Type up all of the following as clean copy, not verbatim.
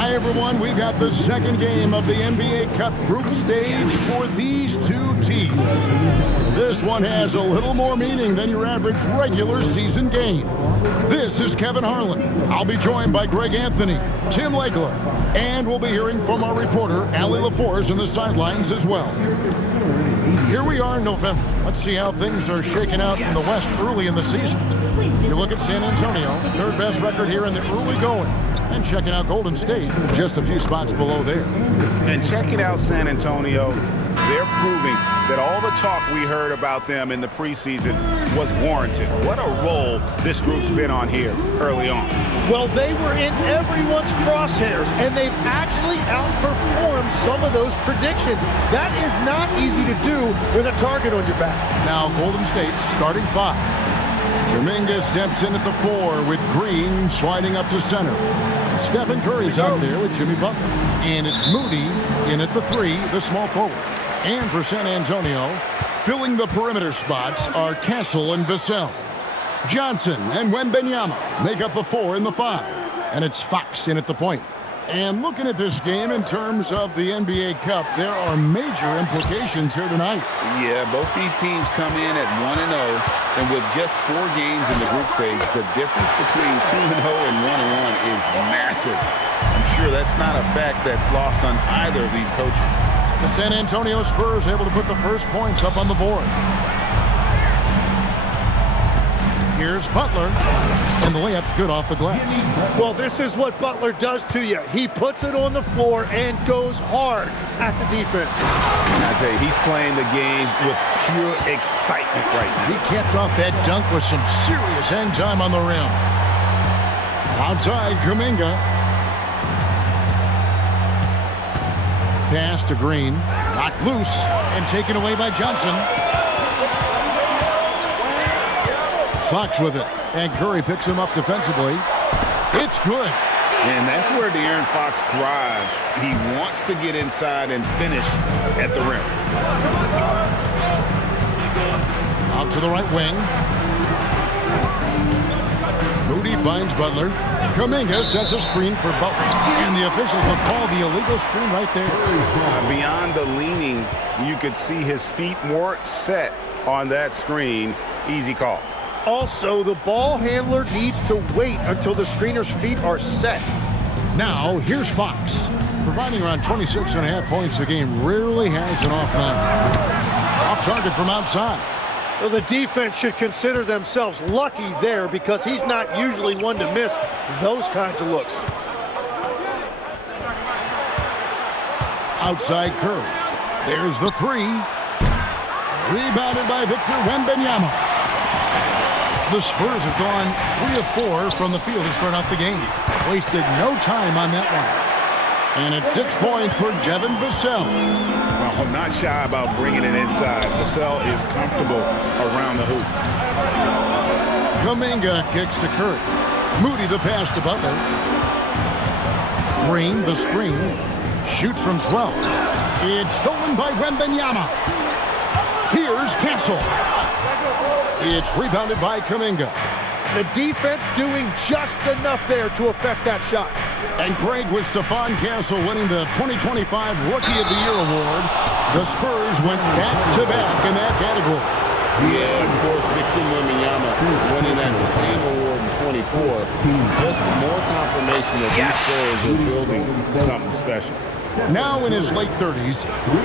Hi, everyone. We've got the second game of the NBA Cup group stage for these two teams. This one has a little more meaning than your average regular season game. This is Kevin Harlan. I'll be joined by Greg Anthony, Tim Legler, and we'll be hearing from our reporter, Allie LaForce, on the sidelines as well. Here we are in November. Let's see how things are shaking out in the West early in the season. You look at San Antonio, third best record here in the early going. And checking out Golden State, just a few spots below there. And checking out San Antonio, they're proving that all the talk we heard about them in the preseason was warranted. What a role this group's been on here early on. Well, they were in everyone's crosshairs, and they've actually outperformed some of those predictions. That is not easy to do with a target on your back. Now Golden State's starting five. Kuminga steps in at the 4 with Green sliding up to center. Stephen Curry's out there with Jimmy Butler. And it's Moody in at the 3, the small forward. And for San Antonio, filling the perimeter spots are Castle and Vassell. Johnson and Wembanyama make up the 4 and the 5. And it's Fox in at the point. And looking at this game in terms of the NBA Cup, there are major implications here tonight. Yeah, both these teams come in at 1-0, and with just 4 games in the group stage, the difference between 2-0 and 1-1 is massive. I'm sure that's not a fact that's lost on either of these coaches. The San Antonio Spurs able to put the first points up on the board. Here's Butler, and the layup's good off the glass. Well, this is what Butler does to you. He puts it on the floor and goes hard at the defense. I tell you, he's playing the game with pure excitement right now. He capped off that dunk with some serious hang time on the rim. Outside, Kuminga. Pass to Green. Knocked loose and taken away by Johnson. Fox with it, and Curry picks him up defensively. It's good. And that's where De'Aaron Fox thrives. He wants to get inside and finish at the rim. Out to the right wing. Moody finds Butler. Kuminga sets a screen for Butler. And the officials will call the illegal screen right there. Beyond the leaning, you could see his feet more set on that screen. Easy call. Also, the ball handler needs to wait until the screener's feet are set. Now, here's Fox. Providing around 26.5 points a game, rarely has an off night. Off target from outside. Well, the defense should consider themselves lucky there because he's not usually one to miss those kinds of looks. Outside Curry. There's the 3. Rebounded by Victor Wembanyama. The Spurs have gone 3 of 4 from the field to start out the game. Wasted no time on that one. And it's 6 points for Devin Vassell. Well, not shy about bringing it inside. Vassell is comfortable around the hoop. Kuminga kicks to Curry. Moody the pass to Butler. Green the screen. Shoots from 12. It's stolen by Wembanyama. Here's Castle. It's rebounded by Kuminga. The defense doing just enough there to affect that shot. And Greg, with Stephon Castle winning the 2025 Rookie of the Year award, the Spurs went back-to-back in that category. Yeah, of course, Victor Wembanyama winning that same award in 24. Just more confirmation that these Spurs are building something special. Now in his late 30s,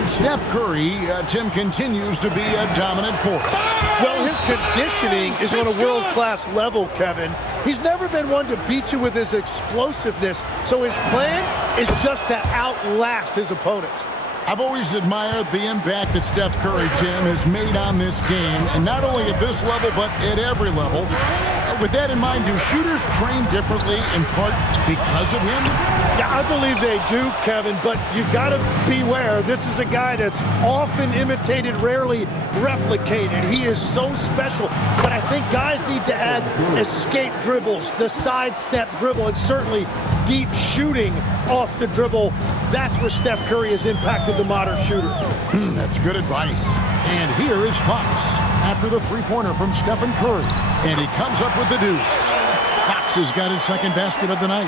Steph Curry, Tim, continues to be a dominant force. Well, his conditioning is on a world-class level, Kevin. He's never been one to beat you with his explosiveness, so his plan is just to outlast his opponents. I've always admired the impact that Steph Curry, Tim, has made on this game, and not only at this level, but at every level. With that in mind, do shooters train differently in part because of him? Yeah, I believe they do, Kevin, but you've got to beware. This is a guy that's often imitated, rarely replicated. He is so special, but I think guys need to add escape dribbles, the sidestep dribble, and certainly deep shooting off the dribble. That's where Steph Curry has impacted the modern shooter. That's good advice. And here is Fox after the three-pointer from Stephen Curry, and he comes up with the deuce. Fox Fox has got his second basket of the night.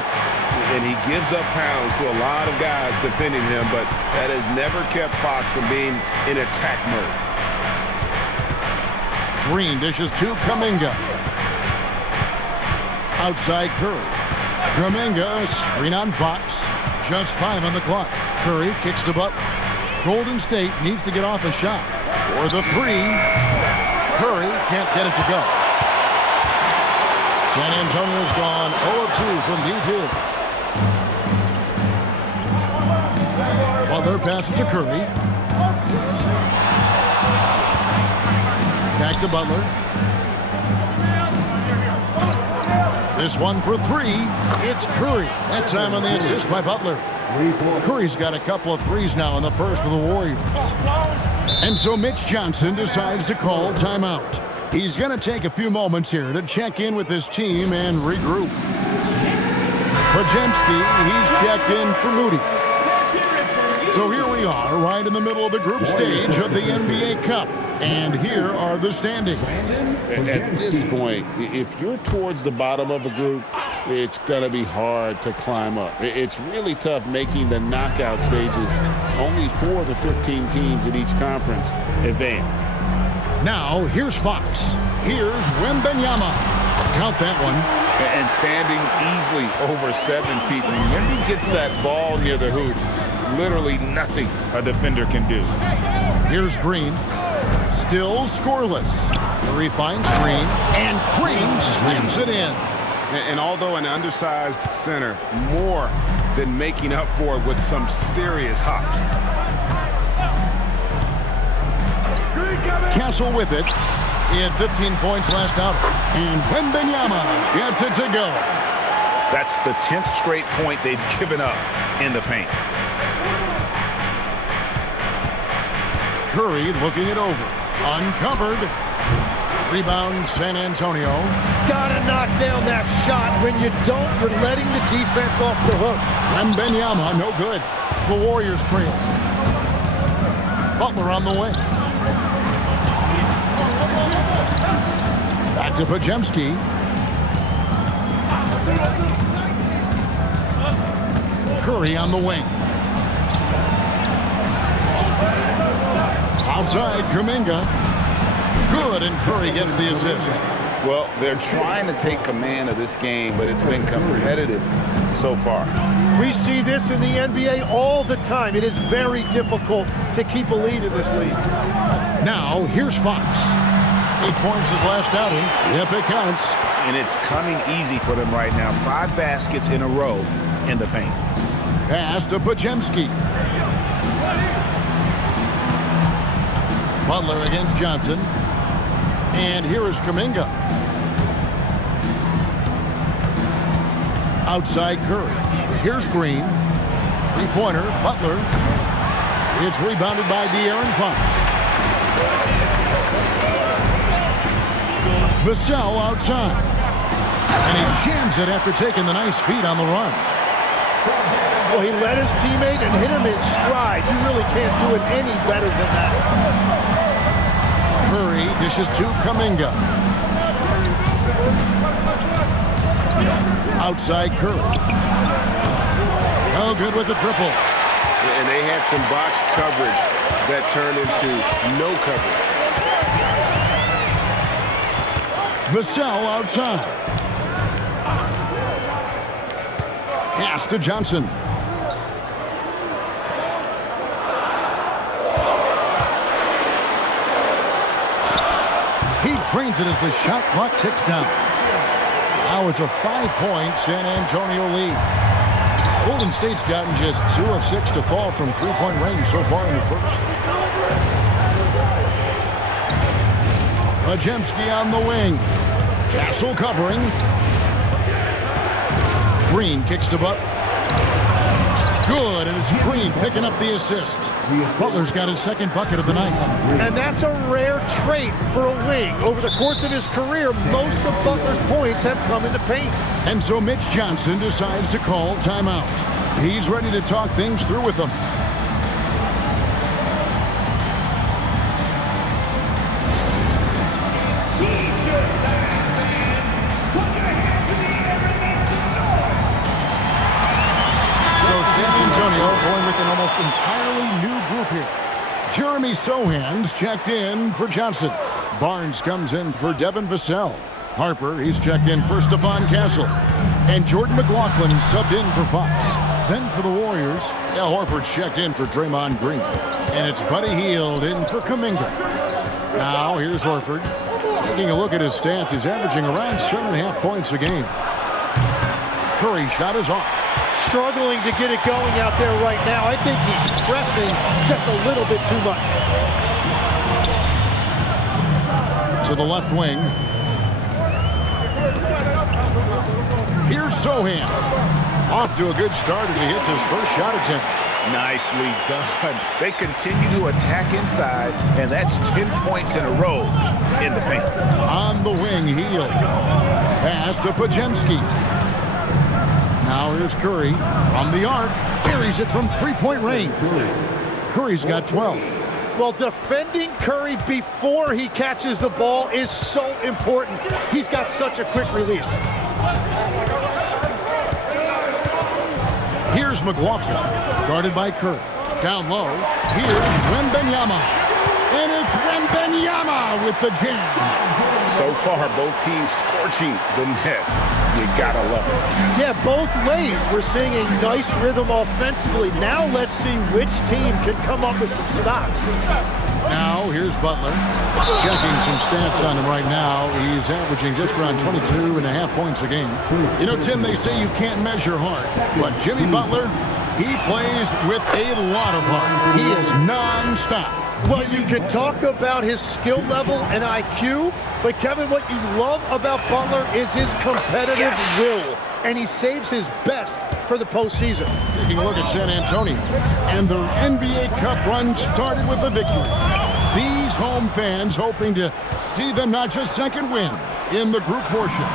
And he gives up pounds to a lot of guys defending him, but that has never kept Fox from being in attack mode. Green dishes to Kuminga. Outside Curry. Kuminga, screen on Fox. Just 5 on the clock. Curry kicks to Butler. Golden State needs to get off a shot. For the 3. Curry can't get it to go. San Antonio's gone 0 of 2 from deep here. Butler passes to Curry. Back to Butler. This one for 3. It's Curry. That time on the assist by Butler. Curry's got a couple of threes now in the first for the Warriors. And so Mitch Johnson decides to call timeout. He's going to take a few moments here to check in with his team and regroup. Podziemski, he's checked in for Moody. So here we are, right in the middle of the group stage of the NBA Cup. And here are the standings. At this point, if you're towards the bottom of a group, it's going to be hard to climb up. It's really tough making the knockout stages. Only 4 of the 15 teams in each conference advance. Now, here's Fox. Here's Wembanyama. Count that one. And standing easily over 7 feet. When he gets that ball near the hoop, literally nothing a defender can do. Here's Green. Still scoreless. Curry finds Green, and Green slams it in. And although an undersized center, more than making up for it with some serious hops. Castle with it. He had 15 points last outing. And Wembanyama gets it to go. That's the 10th straight point they've given up in the paint. Curry looking it over. Uncovered. Rebound San Antonio. Gotta knock down that shot. When you don't, you're letting the defense off the hook. Wembanyama, no good. The Warriors trail. Butler on the way. Back to Podziemski. Curry on the wing. Outside, Kuminga. Good, and Curry gets the assist. Well, they're trying to take command of this game, but it's been competitive so far. We see this in the NBA all the time. It is very difficult to keep a lead in this league. Now, here's Fox. 8 points his last outing. Yep, it counts. And it's coming easy for them right now. 5 baskets in a row in the paint. Pass to Podziemski. Butler against Johnson. And here is Kuminga. Outside Curry. Here's Green. 3-pointer, Butler. It's rebounded by De'Aaron Fox. Vassell outside. And he jams it after taking the nice feed on the run. Well, he led his teammate and hit him in stride. You really can't do it any better than that. Curry dishes to Kuminga. Outside Curry. Oh, good with the triple. And they had some botched coverage that turned into no coverage. Vassell outside. Pass to Johnson. He trains it as the shot clock ticks down. Now it's a 5-point San Antonio lead. Golden State's gotten just 2 of 6 to fall from 3-point range so far in the first. Podziemski on the wing. Castle covering. Green kicks to Butler. Good, and it's Green picking up the assist. Butler's got his second bucket of the night. And that's a rare trait for a wing. Over the course of his career, most of Butler's points have come in the paint. And so Mitch Johnson decides to call timeout. He's ready to talk things through with them. almost entirely new group here. Jeremy Sohan's checked in for Johnson. Barnes comes in for Devin Vassell. Harper, he's checked in for Stephon Castle. And Jordan McLaughlin subbed in for Fox. Then for the Warriors, Al Horford's checked in for Draymond Green. And it's Buddy Hield in for Kuminga. Now here's Horford. Taking a look at his stats, he's averaging around 7.5 points a game. Curry shot is off. Struggling to get it going out there right now. I think he's pressing just a little bit too much. To the left wing. Here's Sohan. Off to a good start as he hits his first shot attempt. Nicely done. They continue to attack inside, and that's 10 points in a row in the paint. On the wing, Hield. Pass to Podziemski. Now here's Curry from the arc. Buries it from three-point range. Curry's got 12. Well, defending Curry before he catches the ball is so important. He's got such a quick release. Here's McLaughlin, guarded by Curry. Down low, here's Wembanyama. And it's Wembanyama with the jam. So far, both teams scorching the Nets. You gotta love it. Yeah, both ways. We're seeing a nice rhythm offensively. Now let's see which team can come up with some stops. Now here's Butler. Checking some stats on him right now. He's averaging just around 22.5 points a game. You know, Tim, they say you can't measure heart, but Jimmy Butler, he plays with a lot of heart. He is non-stop. Well, you can talk about his skill level and IQ, but Kevin, what you love about Butler is his competitive will, and he saves his best for the postseason. Taking a look at San Antonio, and their NBA Cup run started with a victory. These home fans hoping to see them not just second win in the group portion.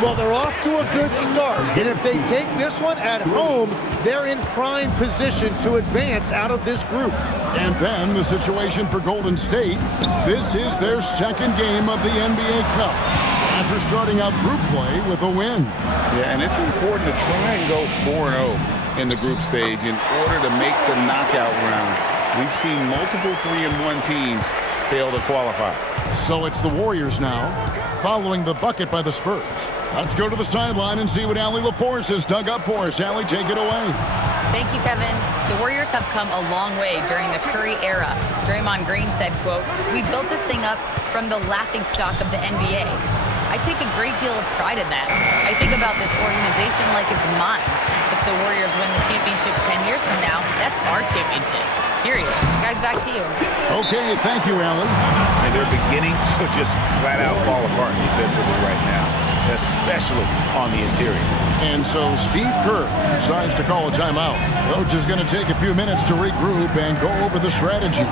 Well, they're off to a good start, and if they take this one at home, they're in prime position to advance out of this group. And then the situation for Golden State. This is their second game of the NBA Cup after starting out group play with a win. Yeah, and it's important to try and go 4-0 in the group stage in order to make the knockout round. We've seen multiple 3-1 teams fail to qualify. So it's the Warriors now, following the bucket by the Spurs. Let's go to the sideline and see what Allie LaForce has dug up for us. Allie, take it away. Thank you, Kevin. The Warriors have come a long way during the Curry era. Draymond Green said, quote, "We built this thing up from the laughingstock of the NBA. I take a great deal of pride in that. I think about this organization like it's mine. If the Warriors win the championship 10 years from now, that's our championship. Period." Guys, back to you. Okay, thank you, Allie. And they're beginning to just flat out fall apart defensively right now, especially on the interior. And so Steve Kerr decides to call a timeout. Coach is going to take a few minutes to regroup and go over the strategy.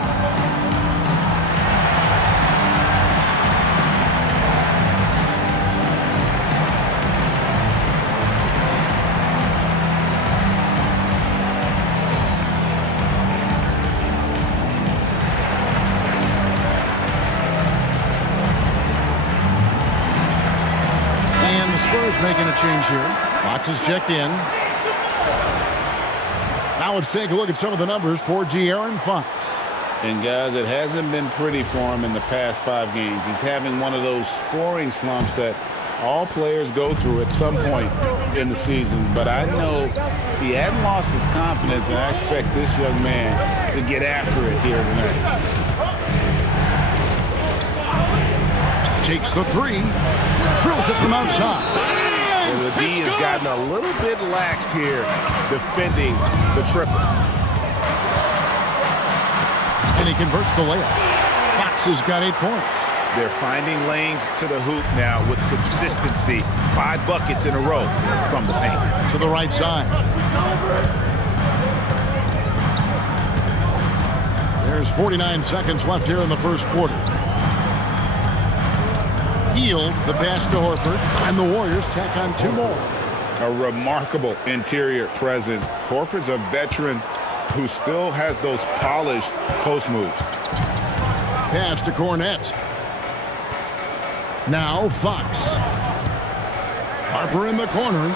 Making a change here. Fox is checked in. Now let's take a look at some of the numbers for De'Aaron Fox. And guys, it hasn't been pretty for him in the past 5 games. He's having one of those scoring slumps that all players go through at some point in the season. But I know he hadn't lost his confidence, and I expect this young man to get after it here tonight. Takes the three. Drills it from outside. And the D has gotten a little bit laxed here defending the triple. And he converts the layup. Fox has got 8 points. They're finding lanes to the hoop now with consistency. 5 buckets in a row from the paint. To the right side. There's 49 seconds left here in the first quarter. Hield the pass to Horford, and the Warriors tack on 2 more. A remarkable interior presence. Horford's a veteran who still has those polished post moves. Pass to Cornette. Now Fox. Harper in the corner.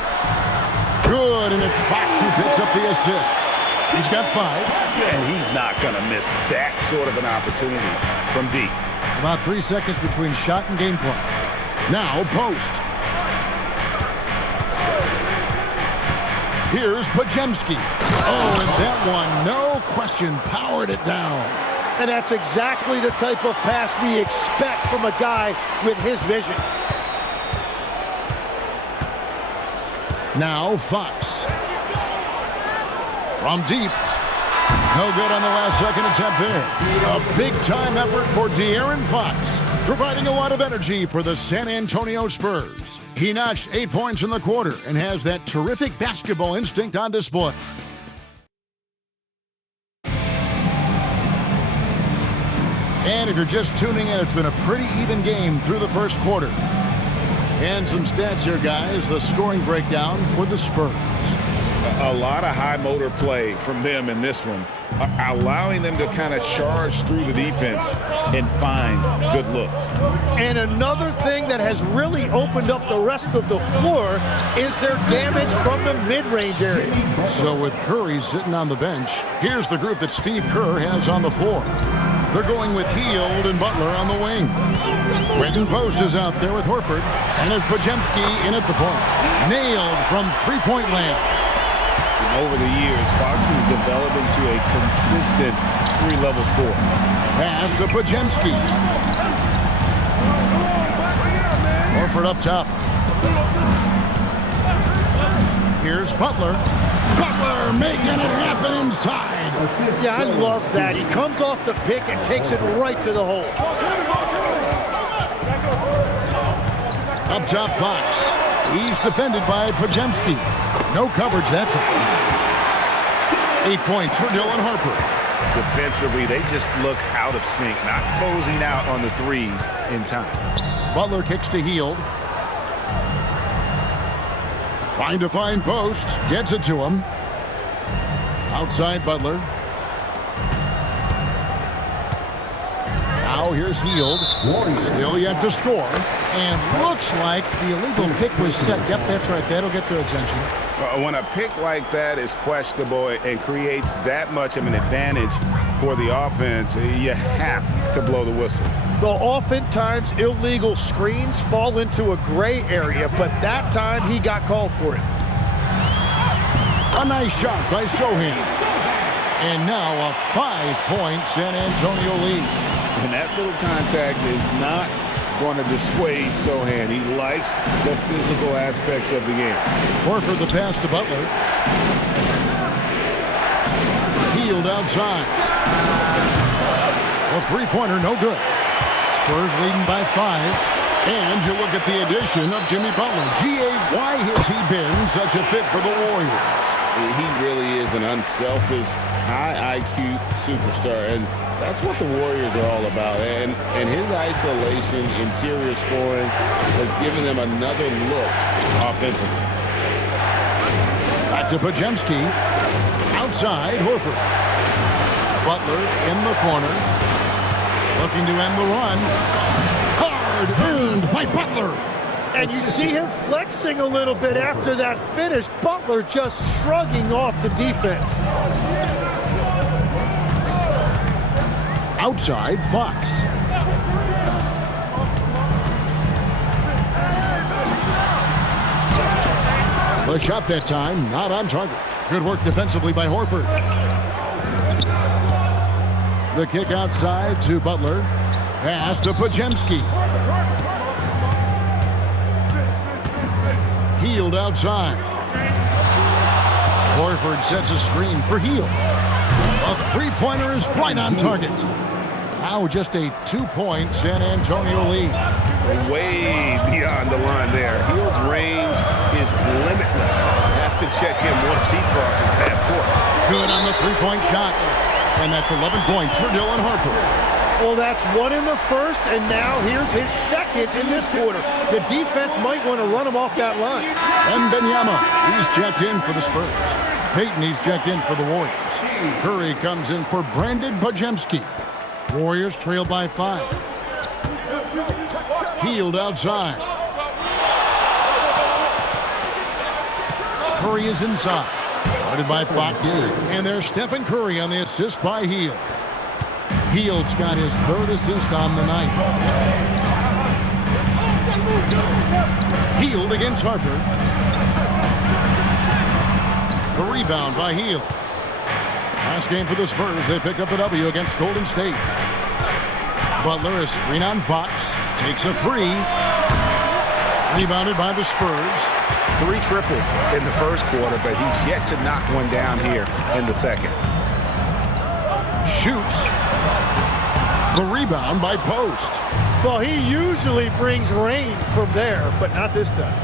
Good, and it's Fox who picks up the assist. He's got 5. And he's not going to miss that sort of an opportunity from deep. About 3 seconds between shot and game play. Now post. Here's Podziemski. Oh, and that one, no question, powered it down. And that's exactly the type of pass we expect from a guy with his vision. Now Fox. From deep. No good on the last second attempt there. A big-time effort for De'Aaron Fox, providing a lot of energy for the San Antonio Spurs. He notched 8 points in the quarter and has that terrific basketball instinct on display. And if you're just tuning in, it's been a pretty even game through the first quarter. And some stats here, guys. The scoring breakdown for the Spurs. A lot of high motor play from them in this one, allowing them to kind of charge through the defense and find good looks. And another thing that has really opened up the rest of the floor is their damage from the mid-range area. So with Curry sitting on the bench, here's the group that Steve Kerr has on the floor. They're going with Hield and Butler on the wing. Quentin Post is out there with Horford, and it's Podziemski in at the point. Nailed from three-point land. Over the years, Fox has developed into a consistent three-level scorer. Pass to Podziemski. Horford up top. Here's Butler. Butler making it happen inside. Yeah, I love that. He comes off the pick and takes it right to the hole. Up top, Fox. He's defended by Podziemski. No coverage that time. 8 points for Dylan Harper. Defensively, they just look out of sync, not closing out on the threes in time. Butler kicks to Hield. Trying to find Post. Gets it to him. Outside Butler. Now here's Hield. Still yet to score. And looks like the illegal pick was set. Yep, that's right. That'll get their attention. When a pick like that is questionable and creates that much of an advantage for the offense, you have to blow the whistle. Well, oftentimes illegal screens fall into a gray area, but that time he got called for it. A nice shot by Sochan. And now a 5-point San Antonio lead. And that little contact is not going to dissuade Sochan. He likes the physical aspects of the game. Horford the pass to Butler. Hield outside. A three-pointer, no good. Spurs leading by 5. And you look at the addition of Jimmy Butler. G.A., why has he been such a fit for the Warriors? He really is an unselfish, high IQ superstar, and that's what the Warriors are all about. And his isolation, interior scoring has given them another look offensively. Back to Podziemski. Outside, Horford. Butler in the corner. Looking to end the run. Hard earned by Butler. And you see him flexing a little bit after that finish. Butler just shrugging off the defense. Outside, Fox. The shot that time, not on target. Good work defensively by Horford. The kick outside to Butler. Pass to Podziemski. Hield outside. Horford sets a screen for Hield. A three-pointer is right on target. Now just a 2-point San Antonio lead. Way beyond the line there. Hield's range is limitless. Has to check in once he crosses half court. Good on the three-point shot. And that's 11 points for Dylan Harper. Well, that's one in the first, and now here's his second in this quarter. The defense might want to run him off that line. And Benyama, he's checked in for the Spurs. Payton, he's checked in for the Warriors. Curry comes in for Brandon Podziemski. Warriors trail by 5. Hield outside. Curry is inside. Guarded by Fox. And there's Stephen Curry on the assist by Hield. Hield's got his 3rd assist on the night. Hield against Harper. The rebound by Hield. Last game for the Spurs, they picked up the W against Golden State. Butler is screen on Fox. Takes a 3. Rebounded by the Spurs. 3 triples in the first quarter, but he's yet to knock one down here in the second. Shoots. The rebound by Post. Well, he usually brings rain from there, but not this time.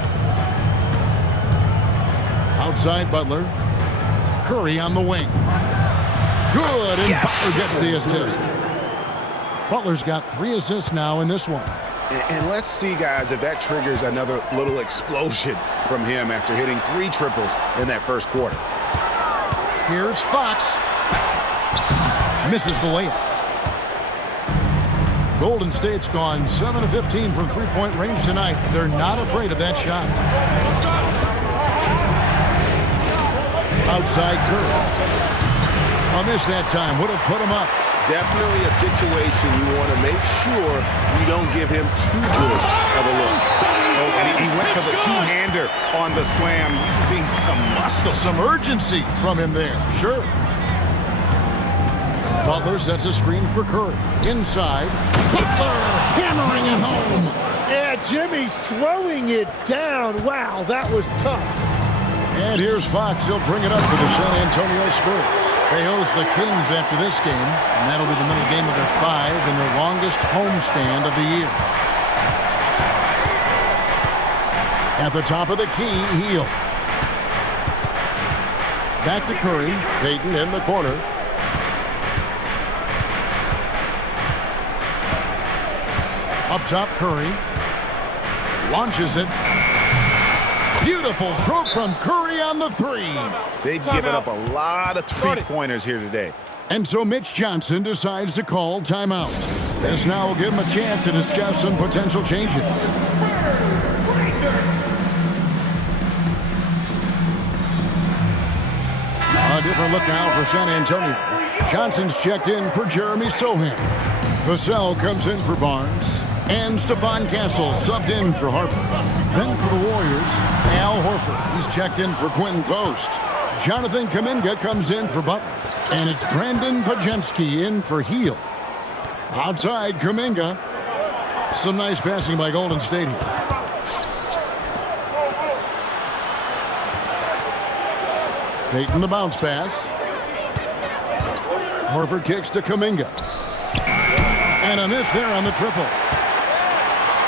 Outside Butler. Curry on the wing. Good, and Butler gets the assist. Butler's got 3 assists now in this one. And let's see, guys, if that triggers another little explosion from him after hitting 3 triples in that first quarter. Here's Fox. Misses the layup. Golden State's gone 7 of 15 from three-point range tonight. They're not afraid of that shot. Outside Curry. A miss that time. Would have put him up. Definitely a situation you want to make sure you don't give him too good of a look. Oh, and he went for the two-hander on the slam, using some muscle. Some urgency from him there. Sure. Butler sets a screen for Curry. Inside. Butler hammering it home. Yeah, Jimmy throwing it down. Wow, that was tough. And here's Fox. He'll bring it up for the San Antonio Spurs. They host the Kings after this game, and that'll be the middle game of their 5 and their longest homestand of the year. At the top of the key, Hield. Back to Curry. Payton in the corner. Up top, Curry. Launches it. Beautiful stroke from Curry on the 3. They've given up a lot of three-pointers here today. And so Mitch Johnson decides to call timeout. This now will give him a chance to discuss some potential changes. A different look now for San Antonio. Johnson's checked in for Jeremy Sohan. Vassell comes in for Barnes. And Stephon Castle subbed in for Harper. Then for the Warriors, Al Horford. He's checked in for Quentin Post. Jonathan Kuminga comes in for Butler. And it's Brandon Podziemski in for Hield. Outside Kuminga. Some nice passing by Golden State here. Payton the bounce pass. Horford kicks to Kuminga. And a miss there on the triple.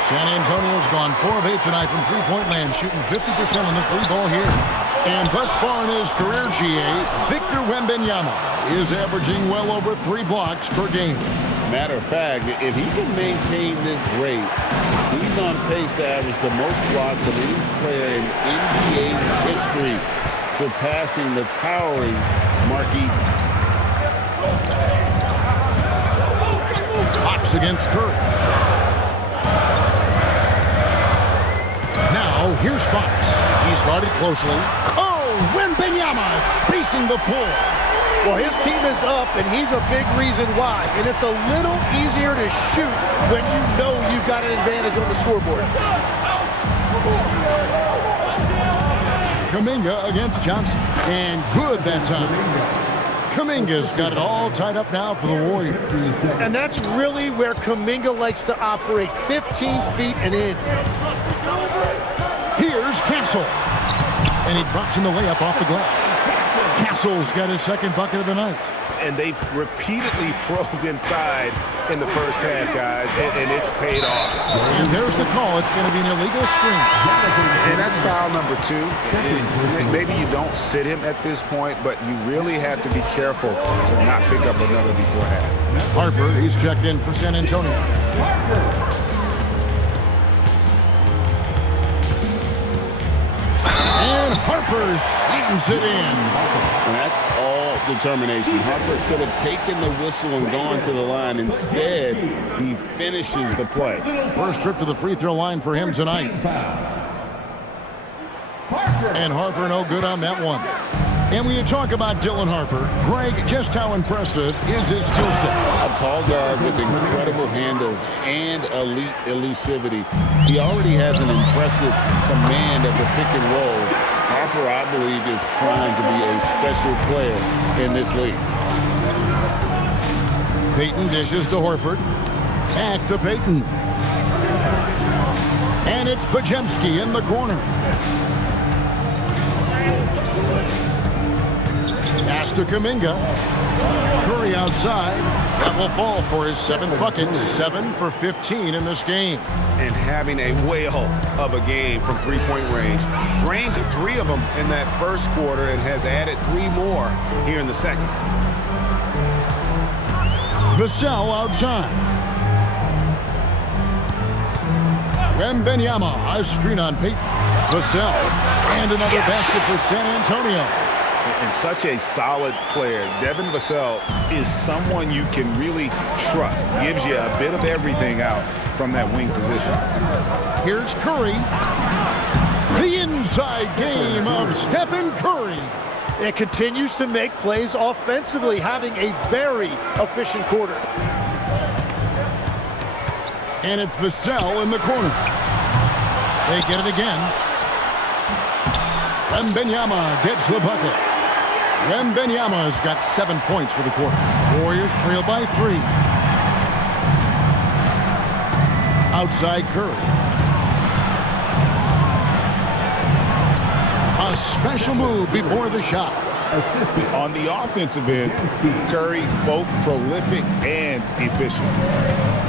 San Antonio's gone 4 of 8 tonight from three-point land, shooting 50% on the free ball here. And thus far in his career, GA, Victor Wembanyama is averaging well over 3 blocks per game. Matter of fact, if he can maintain this rate, he's on pace to average the most blocks of any player in NBA history, surpassing the towering Mark Eaton. Fox against Curry. Now, here's Fox. He's guarded closely. Oh, Wembanyama spacing the floor. Well, his team is up, and he's a big reason why. And it's a little easier to shoot when you know you've got an advantage on the scoreboard. Kuminga against Johnson. And good that time. Kuminga's got it all tied up now for the Warriors. And that's really where Kuminga likes to operate, 15 feet and in. Here's Castle. And he drops in the layup off the glass. Castle's got his second bucket of the night. And they've repeatedly probed inside in the first half, guys, and it's paid off. And there's the call. It's going to be an illegal screen. And that's foul number 2. And maybe you don't sit him at this point, but you really have to be careful to not pick up another before half. Harper, he's checked in for San Antonio. And Harper slams it in. And that's all determination. Harper could have taken the whistle and gone to the line. Instead, he finishes the play. First trip to the free throw line for him tonight. And Harper no good on that one. And when you talk about Dylan Harper, Greg, just how impressive is his skill set? A tall guard with incredible handles and elite elusivity. He already has an impressive command of the pick and roll. Harper, I believe, is primed to be a special player in this league. Payton dishes to Horford. Back to Payton. And it's Podziemski in the corner. Pass to Kuminga. Curry outside. That will fall for his 7th bucket. 7 for 15 in this game. And having a whale of a game from three-point range. Drained 3 of them in that first quarter and has added 3 more here in the second. Vassell outside. Wembanyama, a screen on Payton. Vassell, and another basket for San Antonio. And such a solid player. Devin Vassell is someone you can really trust. Gives you a bit of everything out from that wing position. Here's Curry. The inside game of Stephen Curry. It continues to make plays offensively, having a very efficient quarter. And it's Vassell in the corner. They get it again. Wembanyama gets the bucket. Wembanyama's got 7 points for the quarter. Warriors trail by 3. Outside Curry. A special move before the shot. On the offensive end, Curry both prolific and efficient.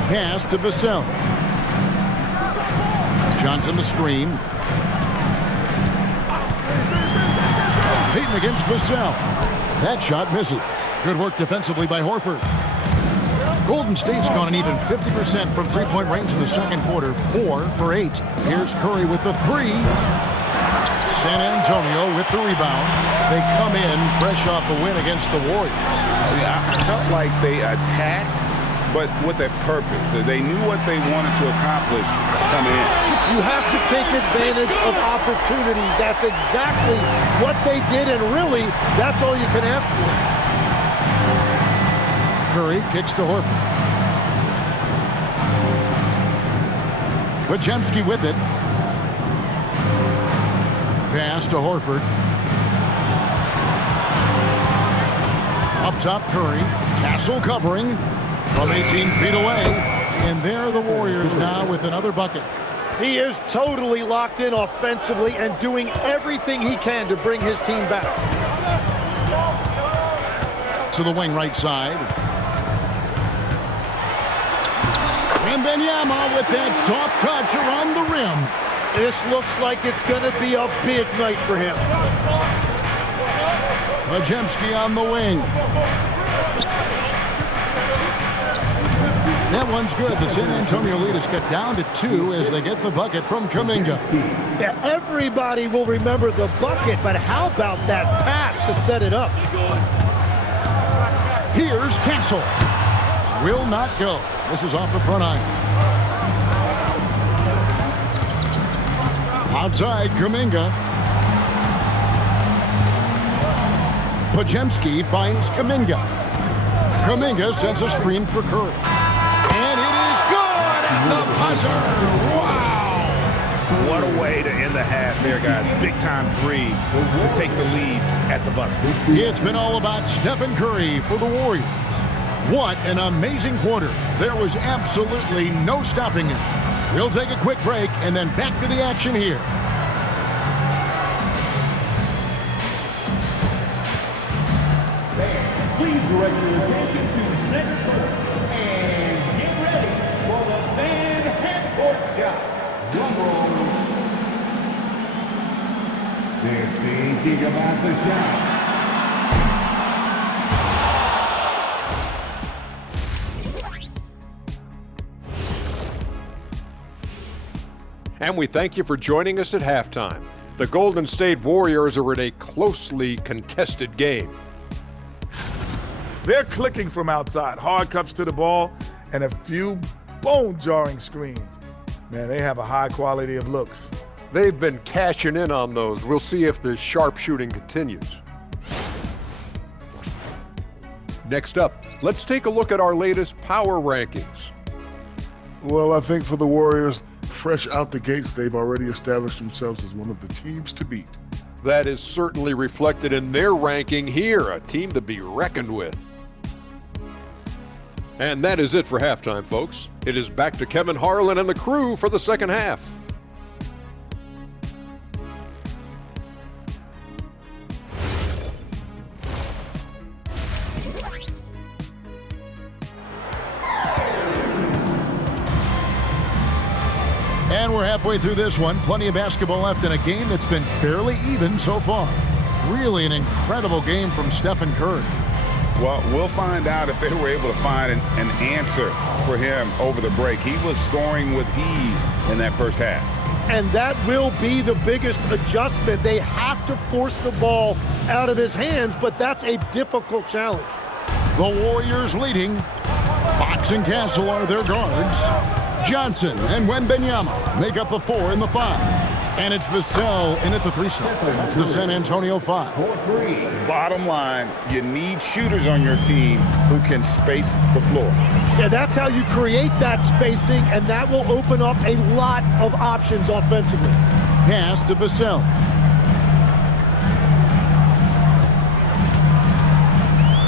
Pass to Vassell. Johnson the screen. Payton against Vassell. That shot misses. Good work defensively by Horford. Golden State's gone an even 50% from three-point range in the second quarter. 4 for 8. Here's Curry with the 3. San Antonio with the rebound. They come in fresh off the win against the Warriors. I felt like they attacked, but with a purpose. They knew what they wanted to accomplish coming in. You have to take advantage of opportunities. That's exactly what they did, and really, that's all you can ask for. Curry kicks to Horford. Podziemski with it. Pass to Horford. Up top, Curry. Castle covering from 18 feet away. And there are the Warriors now with another bucket. He is totally locked in offensively and doing everything he can to bring his team back. To the wing right side. Wembanyama with that soft touch around the rim. This looks like it's going to be a big night for him. Podziemski on the wing. That one's good. The San Antonio lead is cut down to 2 as they get the bucket from Kuminga. Yeah, everybody will remember the bucket, but how about that pass to set it up? Here's Castle. Will not go. This is off the front iron. Outside, Kuminga. Podziemski finds Kuminga. Kuminga sends a screen for Curry. And it is good at the buzzer. Wow! What a way to end the half there, guys. Big-time 3 to take the lead at the buzzer. It's been all about Stephen Curry for the Warriors. What an amazing quarter. There was absolutely no stopping him. We'll take a quick break and then back to the action here. Please direct your attention to center court and get ready for the fan half-court shot. Drum roll. They're thinking about the shot. And we thank you for joining us at halftime. The Golden State Warriors are in a closely contested game. They're clicking from outside, hard cuts to the ball, and a few bone-jarring screens. Man, they have a high quality of looks. They've been cashing in on those. We'll see if the sharpshooting continues. Next up, let's take a look at our latest power rankings. Well, I think for the Warriors, fresh out the gates, they've already established themselves as one of the teams to beat. That is certainly reflected in their ranking here, a team to be reckoned with. And that is it for halftime, folks. It is back to Kevin Harlan and the crew for the second half. And we're halfway through this one. Plenty of basketball left in a game that's been fairly even so far. Really an incredible game from Stephen Curry. Well, we'll find out if they were able to find an answer for him over the break. He was scoring with ease in that first half. And that will be the biggest adjustment. They have to force the ball out of his hands, but that's a difficult challenge. The Warriors leading. Fox and Castle are their guards. Johnson and Wembanyama make up the 4 and the 5. And it's Vassell in at the 3 slot. It's the San Antonio 5. Bottom line, you need shooters on your team who can space the floor. Yeah, that's how you create that spacing, and that will open up a lot of options offensively. Pass to Vassell.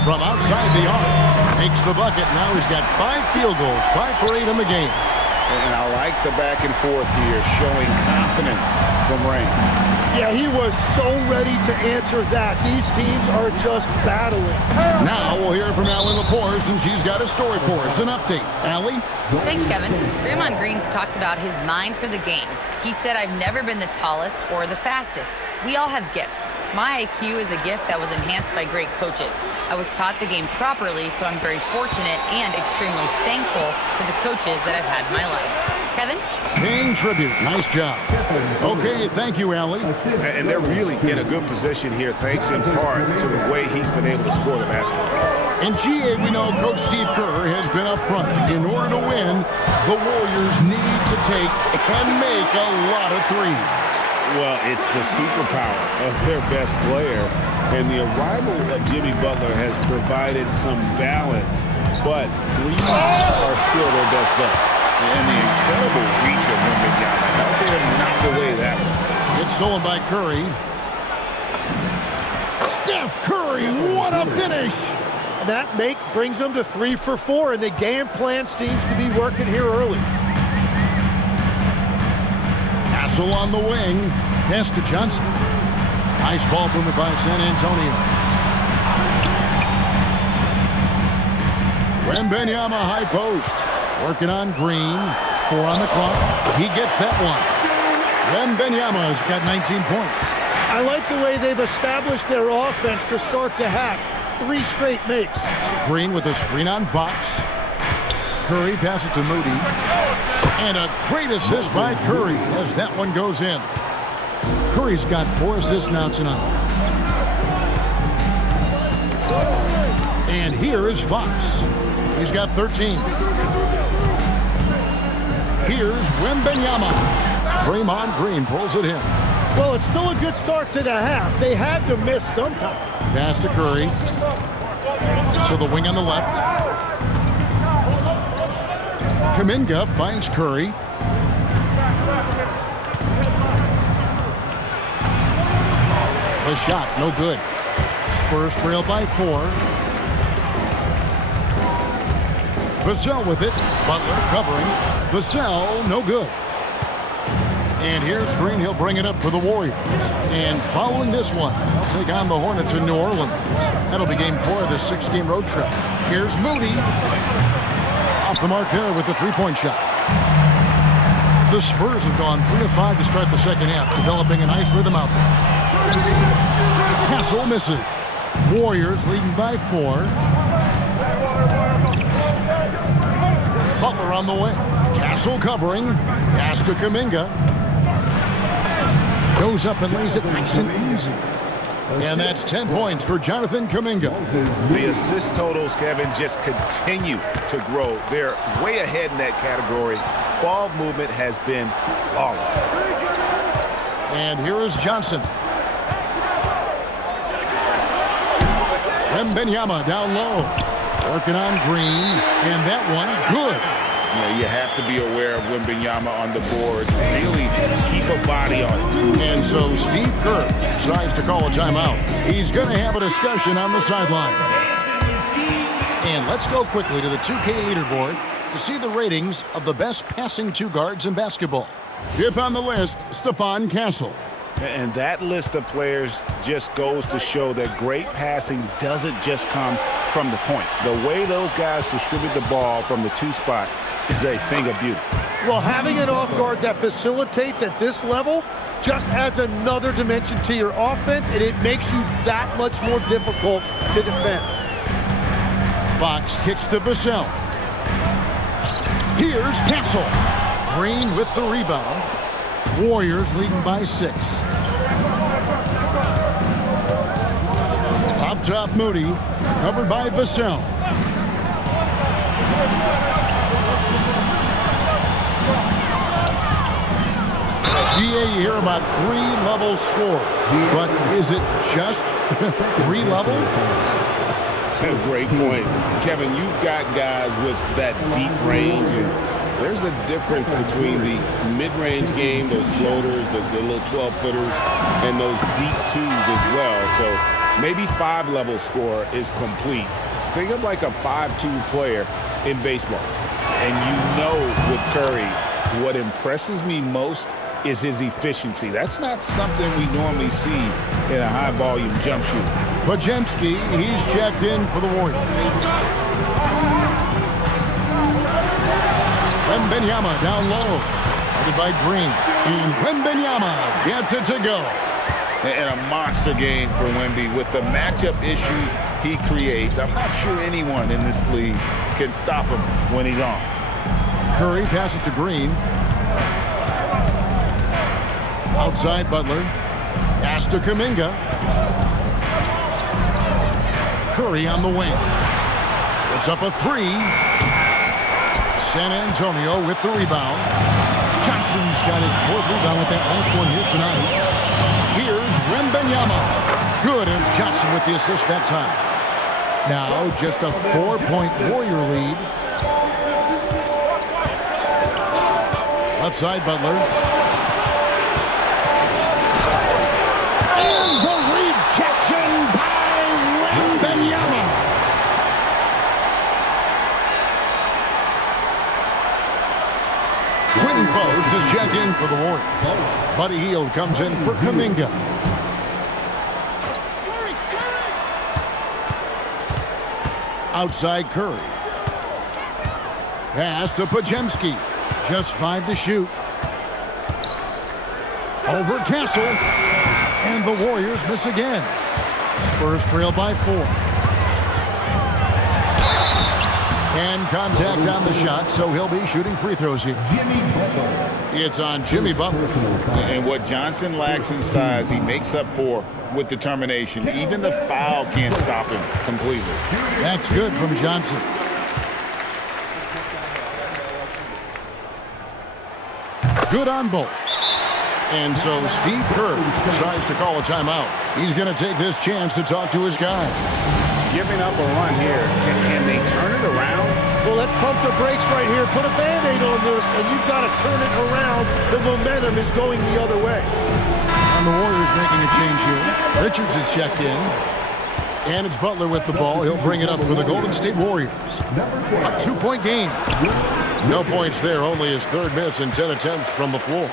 From outside the arc, makes the bucket. Now he's got 5 field goals, 5 for 8 in the game. And I like the back and forth here, showing confidence from Rain. Yeah, he was so ready to answer that. These teams are just battling. Now we'll hear from Allie LaForce, and she's got a story for us. An update. Allie? Thanks, Kevin. Draymond Green's talked about his mind for the game. He said, "I've never been the tallest or the fastest. We all have gifts. My IQ is a gift that was enhanced by great coaches. I was taught the game properly, so I'm very fortunate and extremely thankful for the coaches that I've had in my life." Kevin? Paying tribute. Nice job. Okay, thank you, Allie. And they're really in a good position here, thanks in part to the way he's been able to score the basketball. In GA, we know Coach Steve Kerr has been up front. In order to win, the Warriors need to take and make a lot of threes. Well, it's the superpower of their best player, and the arrival of Jimmy Butler has provided some balance, but threes are still their best bet. And the incredible reach of Wembanyama helping him knock away that one. It's stolen by Curry. Steph Curry, what a finish! That brings them to 3 for 4, and the game plan seems to be working here early. Castle on the wing. Pass to Johnson. Nice ball movement by San Antonio. Wembanyama high post. Working on Green. 4 on the clock. He gets that one. Wembanyama's got 19 points. I like the way they've established their offense to start to hack. 3 straight makes. Green with a screen on Fox. Curry pass it to Moody. And a great assist by Curry as that one goes in. Curry's got 4 assists now tonight. And here is Fox. He's got 13. Here's Wembanyama. Draymond Green pulls it in. Well, it's still a good start to the half. They had to miss sometime. Pass to Curry. So the wing on the left. Kuminga finds Curry. The shot, no good. Spurs trail by 4. Vassell with it. Butler covering. Vassell, no good. And here's Green. He'll bring it up for the Warriors. And following this one, they'll take on the Hornets in New Orleans. That'll be game 4 of this 6-game road trip. Here's Moody. Off the mark there with the 3-point shot. The Spurs have gone 3 of 5 to start the second half, developing a nice rhythm out there. Castle misses. Warriors leading by 4. Butler on the wing. Castle covering. Pass to Kuminga. Goes up and lays it nice and easy. And that's 10 points for Jonathan Kuminga. The assist totals, Kevin, just continue to grow. They're way ahead in that category. Ball movement has been flawless. And here is Johnson. Wembanyama down low. Working on Green, and that one good. Yeah, you have to be aware of Wembanyama on the boards. Really keep a body on it. And so Steve Kerr decides to call a timeout. He's going to have a discussion on the sideline. And let's go quickly to the 2K leaderboard to see the ratings of the best passing two guards in basketball. Fifth on the list, Stephon Castle. And that list of players just goes to show that great passing doesn't just come from the point. The way those guys distribute the ball from the two spot is a thing of beauty. Well, having an off guard that facilitates at this level just adds another dimension to your offense, and it makes you that much more difficult to defend. Fox kicks to Vassell. Here's Castle. Green with the rebound. Warriors leading by 6. Up top, Moody, covered by Vassell. GA here about 3-level score. But is it just 3 levels? Great point. Kevin, you've got guys with that deep range, and there's a difference between the mid-range game, those floaters, the little 12-footers, and those deep twos as well. So maybe 5-level score is complete. Think of like a 5-2 player in baseball. And you know with Curry, what impresses me most is his efficiency. That's not something we normally see in a high-volume jump shooter. Podziemski, he's checked in for the Warriors. Wembanyama down low, guarded by Green. And Wembanyama gets it to go. And a monster game for Wemby with the matchup issues he creates. I'm not sure anyone in this league can stop him when he's on. Curry passes to Green. Outside Butler. Pass to Kuminga. Curry on the wing. Puts up a 3. San Antonio with the rebound. Johnson's got his 4th rebound with that last one here tonight. Here's Wembanyama. Good, and it's Johnson with the assist that time. Now just a 4-point Warrior lead. Left side Butler. And the rejection by Wembanyama. Quinn Post is checked in for the Warriors. Buddy Hield comes in for Kuminga. Outside Curry. Pass to Podziemski. Just 5 to shoot. Over Castle. And the Warriors miss again. Spurs trail by 4. And contact on the shot, so he'll be shooting free throws here. It's on Jimmy Butler. And what Johnson lacks in size, he makes up for with determination. Even the foul can't stop him completely. That's good from Johnson. Good on both. And so Steve Kerr decides to call a timeout. He's going to take this chance to talk to his guys. Giving up a run here. Can they turn it around? Well, let's pump the brakes right here. Put a Band-Aid on this, and you've got to turn it around. The momentum is going the other way. And the Warriors making a change here. Richards is checked in. And it's Butler with the ball. He'll bring it up for the Golden State Warriors. A 2-point game. No points there, only his 3rd miss and 10 attempts from the floor.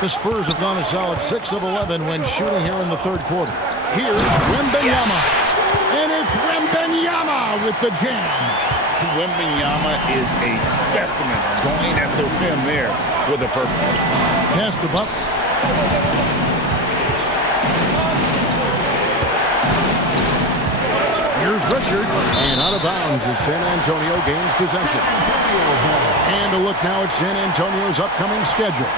The Spurs have gone a solid 6 of 11 when shooting here in the 3rd quarter. Here's Wembanyama. And it's Wembanyama with the jam. Wembanyama is a specimen going at the rim there with a purpose. Pass to Butler. Here's Richard. And out of bounds as San Antonio gains possession. And a look now at San Antonio's upcoming schedule.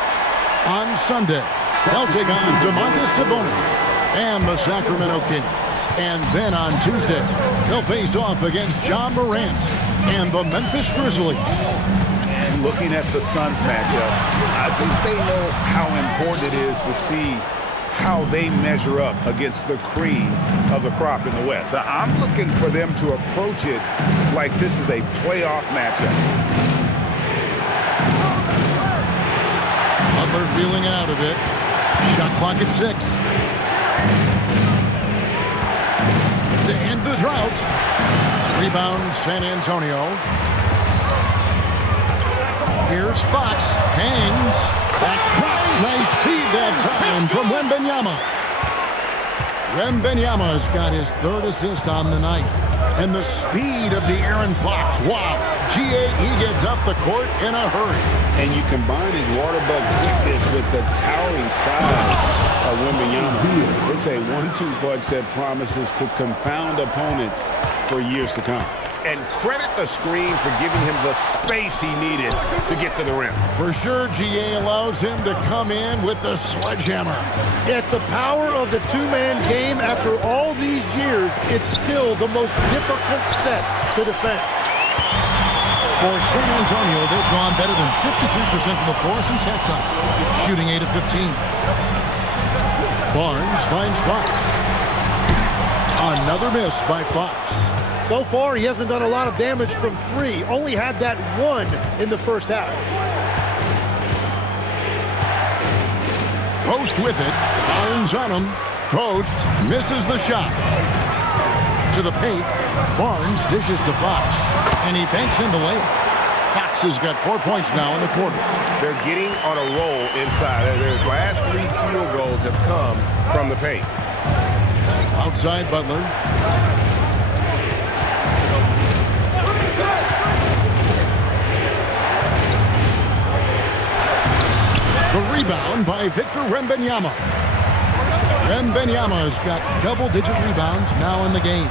On Sunday, they'll take on Domantas Sabonis and the Sacramento Kings. And then on Tuesday, they'll face off against Ja Morant and the Memphis Grizzlies. And looking at the Suns matchup, I think they know how important it is to see how they measure up against the cream of the crop in the West. I'm looking for them to approach it like this is a playoff matchup. Butler feeling out of it. Shot clock at 6. To end the drought. Rebound San Antonio. Here's Fox. Hangs. That drops. Nice feed that time from Wembanyama. Wembanyama's got his 3rd assist on the night. And the speed of the Aaron Fox. Wow. He gets up the court in a hurry. And you combine his water bug quickness with the towering size of Wembanyama. It's a 1-2 punch that promises to confound opponents for years to come. And credit the screen for giving him the space he needed to get to the rim. For sure, GA allows him to come in with the sledgehammer. Yeah, it's the power of the two-man game. After all these years, it's still the most difficult set to defend. For San Antonio, they've gone better than 53% from the floor since halftime, shooting 8 of 15. Barnes finds Fox. Another miss by Fox. So far, he hasn't done a lot of damage from 3. Only had that 1 in the first half. Post with it. Barnes on him. Post misses the shot. To the paint. Barnes dishes to Fox. And he banks in the layup. Fox has got 4 points now in the quarter. They're getting on a roll inside. Their last 3 field goals have come from the paint. Outside Butler. The rebound by Victor Wembanyama. Wembanyama has got double-digit rebounds now in the game.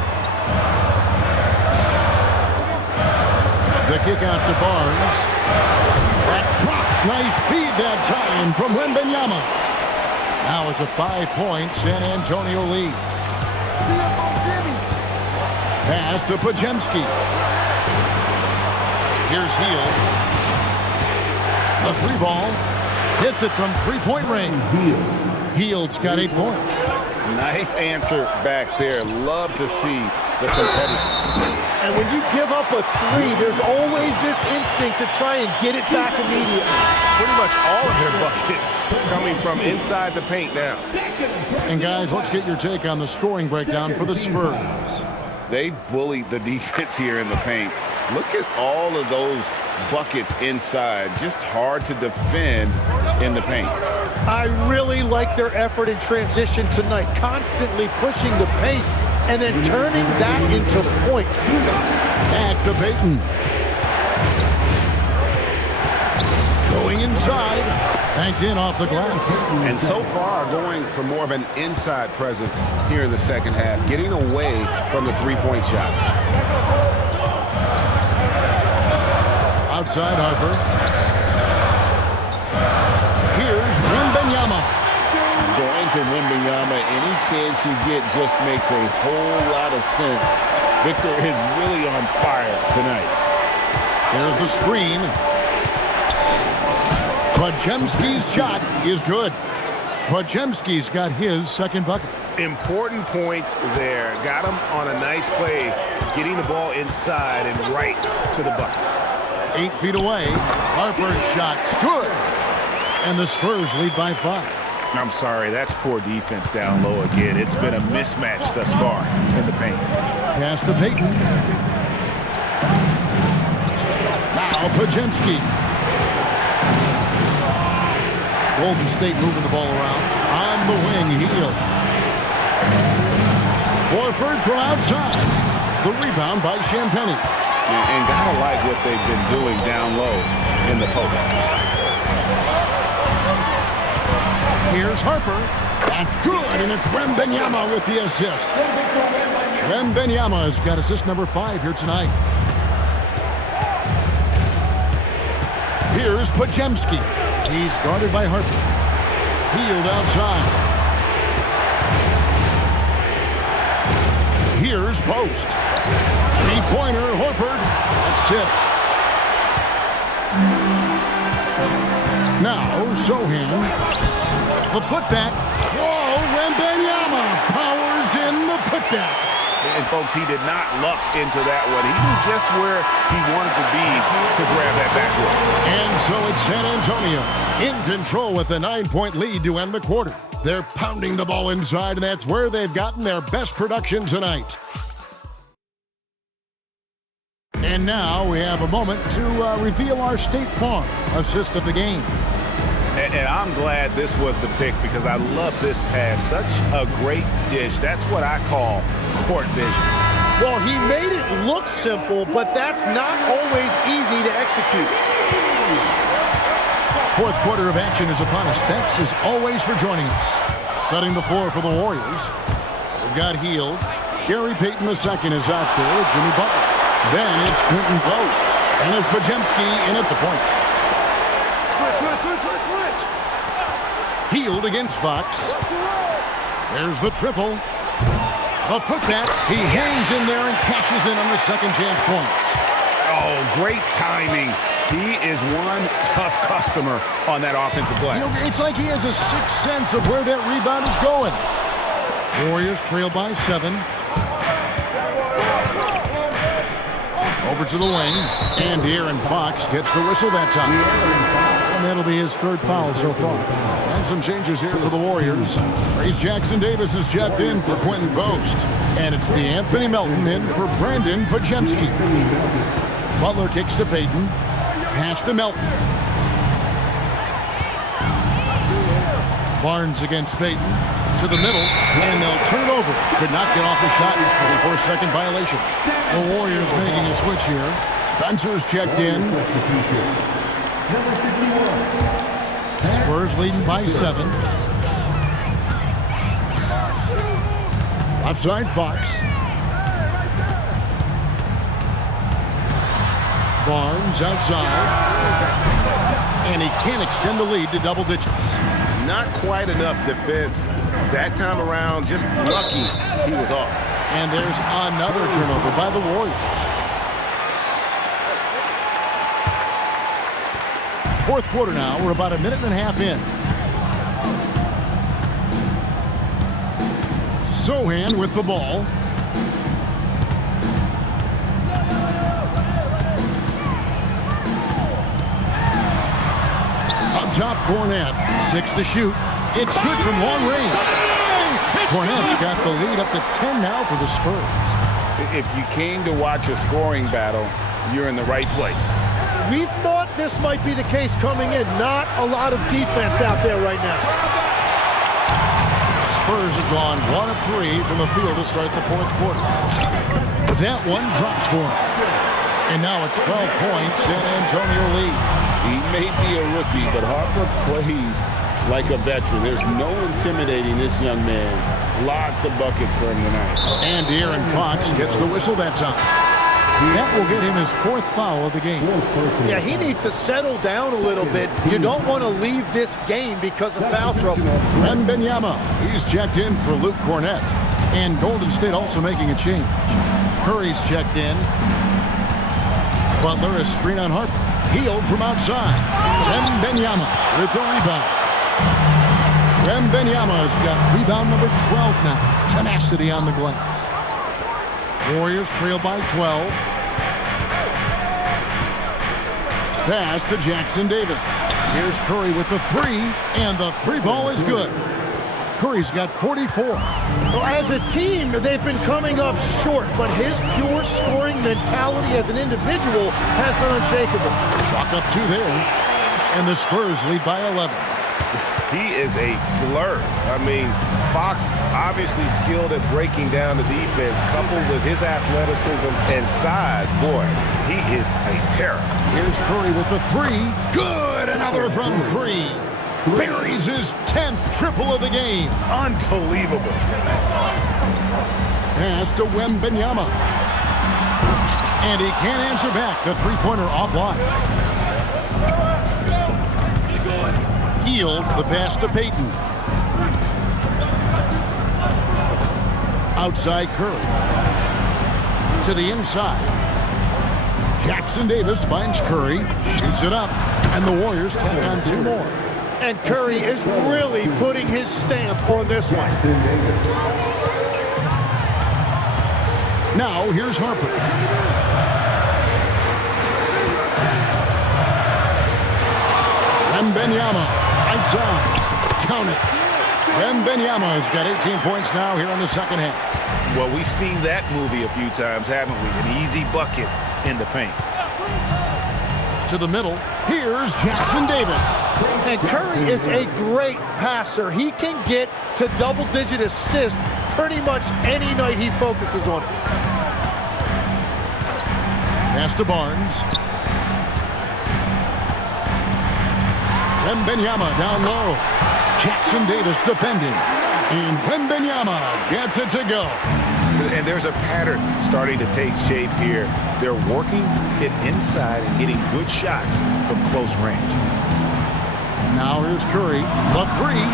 The kick out to Barnes. That drops. Nice feed that time from Wembanyama. Now it's a 5-point San Antonio lead. Pass to Podziemski. Here's Hield. A 3 ball. Hits it from 3-point range. Hield's got 8 points. Nice answer back there. Love to see the competitive. And when you give up a 3, there's always this instinct to try and get it back immediately. Pretty much all of their buckets coming from inside the paint now. And guys, let's get your take on the scoring breakdown for the Spurs. They bullied the defense here in the paint. Look at all of those buckets inside. Just hard to defend in the paint. I really like their effort in transition tonight, constantly pushing the pace and then turning that into points. Back to Payton. Going inside. Banked in off the glass. And so far going for more of an inside presence here in the second half, getting away from the 3-point shot. Outside Harper. Here's Wembanyama. Going to Wembanyama, any chance you get just makes a whole lot of sense. Victor is really on fire tonight. Here's the screen. Podziemski's shot is good. Podziemski's got his second bucket. Important points there. Got him on a nice play, getting the ball inside and right to the bucket. 8 feet away. Harper's shot's good. And the Spurs lead by 5. I'm sorry, that's poor defense down low again. It's been a mismatch thus far in the paint. Pass to Payton. Now Podziemski. Golden State moving the ball around. On the wing, Hield. Horford from outside. The rebound by Champagnie. And gotta like what they've been doing down low in the post. Here's Harper. That's good, and it's Wembanyama with the assist. Wembanyama's got assist number 5 here tonight. Here's Podziemski. He's guarded by Harper. Hield outside. Here's Post. 3-pointer, Horford. That's tipped. Now, Sohan. The putback. Whoa, Wembanyama powers in the putback. And, folks, he did not luck into that one. He knew just where he wanted to be to grab that backboard. And so it's San Antonio in control with a 9-point lead to end the quarter. They're pounding the ball inside, and that's where they've gotten their best production tonight. And now we have a moment to reveal our State Farm assist of the game. And I'm glad this was the pick because I love this pass. Such a great dish. That's what I call court vision. Well, he made it look simple, but that's not always easy to execute. Fourth quarter of action is upon us. Thanks as always for joining us. Setting the floor for the Warriors. They've got Hield. Gary Payton II is out there. Jimmy Butler. Then it's Quentin Post. And it's Podziemski in at the point. Switch. Hield against Fox. There's the triple. A putback. He hangs in there and cashes in on the second chance points. Oh, great timing. He is one tough customer on that offensive glass. You know, it's like he has a sixth sense of where that rebound is going. Warriors trail by 7. Over to the wing. And De'Aaron Fox gets the whistle that time. And that'll be his third foul so far. And some changes here for the Warriors. Trayce Jackson-Davis is checked in for Quentin Post. And it's DeAnthony Melton in for Brandon Podziemski. Butler kicks to Payton. Pass to Melton. Barnes against Payton. To the middle. And they'll turn it over. Could not get off the shot. 24-second violation. The Warriors making a switch here. Spencer's checked in. Number 61. Spurs leading by 7. Left side, Fox. Barnes outside. And he can't extend the lead to double digits. Not quite enough defense that time around. Just lucky he was off. And there's another turnover by the Warriors. Fourth quarter now. We're about a minute and a half in. Sochan with the ball. Up top, Kornet. 6 to shoot. It's good from long range. Kornet's got the lead up to 10 now for the Spurs. If you came to watch a scoring battle, you're in the right place. We thought this might be the case coming in. Not a lot of defense out there right now. Spurs have gone 1 of 3 from the field to start the fourth quarter. That one drops for him. And now a 12-point San Antonio lead. He may be a rookie, but Harper plays like a veteran. There's no intimidating this young man. Lots of buckets for him tonight. And De'Aaron Fox gets the whistle that time. That will get him his 4th foul of the game. Yeah, he needs to settle down a little bit. You don't want to leave this game because of foul trouble. Wembanyama, he's checked in for Luke Kornet. And Golden State also making a change. Curry's checked in. Butler is screen on Harper. Hield from outside. Wembanyama with the rebound. Wembanyama's got rebound number 12 now. Tenacity on the glass. Warriors trail by 12. Pass to Jackson-Davis. Here's Curry with the 3, and the 3 ball is good. Curry's got 44. Well, as a team, they've been coming up short, but his pure scoring mentality as an individual has been unshakable. Chalk up 2 there, and the Spurs lead by 11. He is a blur. I mean, Fox obviously skilled at breaking down the defense, coupled with his athleticism and size. Boy, he is a terror. Here's Curry with the 3. Good! Another from 3. Buries his 10th triple of the game. Unbelievable. Pass to Wembanyama. And he can't answer back. The three-pointer offline. Hield the pass to Payton. Outside Curry. To the inside. Jackson-Davis finds Curry. Shoots it up. And the Warriors take on 2 more. And Curry is really putting his stamp on this one. Now, here's Harper. Wembanyama, lights on. Count it. Wembanyama's got 18 points now here in the second half. Well, we've seen that movie a few times, haven't we? An easy bucket in the paint. To the middle, here's Jackson Davis. And Curry is a great passer. He can get to double-digit assists pretty much any night he focuses on it. Pass to Barnes. Wembanyama down low. Jackson Davis defending. And Wembanyama gets it to go. And there's a pattern starting to take shape here. They're working it inside and getting good shots from close range. Now here's Curry. The three.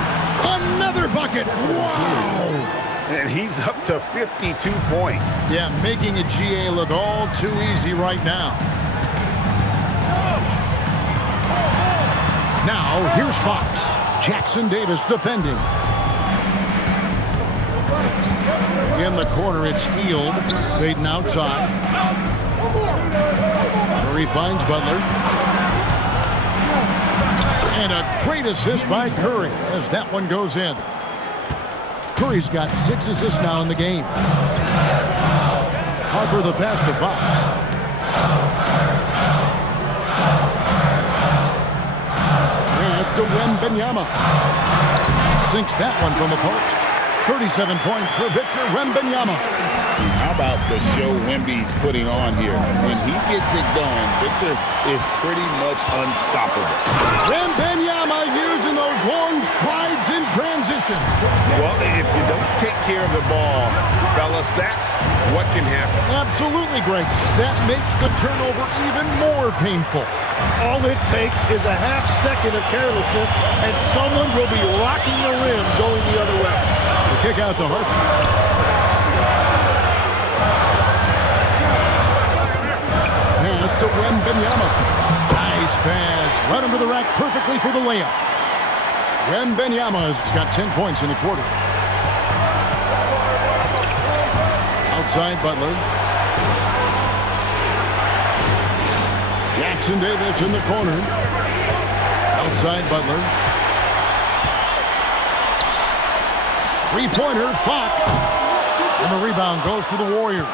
Another bucket. Wow. And he's up to 52 points. Yeah, making a GA look all too easy right now. Now here's Fox. Jackson Davis defending. In the corner, it's Hield. Baden outside. Curry finds Butler. And a great assist by Curry as that one goes in. Curry's got 6 assists now in the game. Harper the pass to Fox. Pass to Wembanyama. Sinks that one from the post. 37 points for Victor Wembanyama. How about the show Wemby's putting on here? When he gets it going, Victor is pretty much unstoppable. Wembanyama using those long strides in transition. Well, if you don't take care of the ball, fellas, that's what can happen. Absolutely, Greg. That makes the turnover even more painful. All it takes is a half second of carelessness, and someone will be rocking the rim going the other way. The kick out to Harper. Pass to Wembanyama. Nice pass. Right under the rack perfectly for the layup. Wembanyama's got 10 points in the quarter. Outside Butler. Jackson Davis in the corner. Outside Butler. Three-pointer, Fox. And the rebound goes to the Warriors.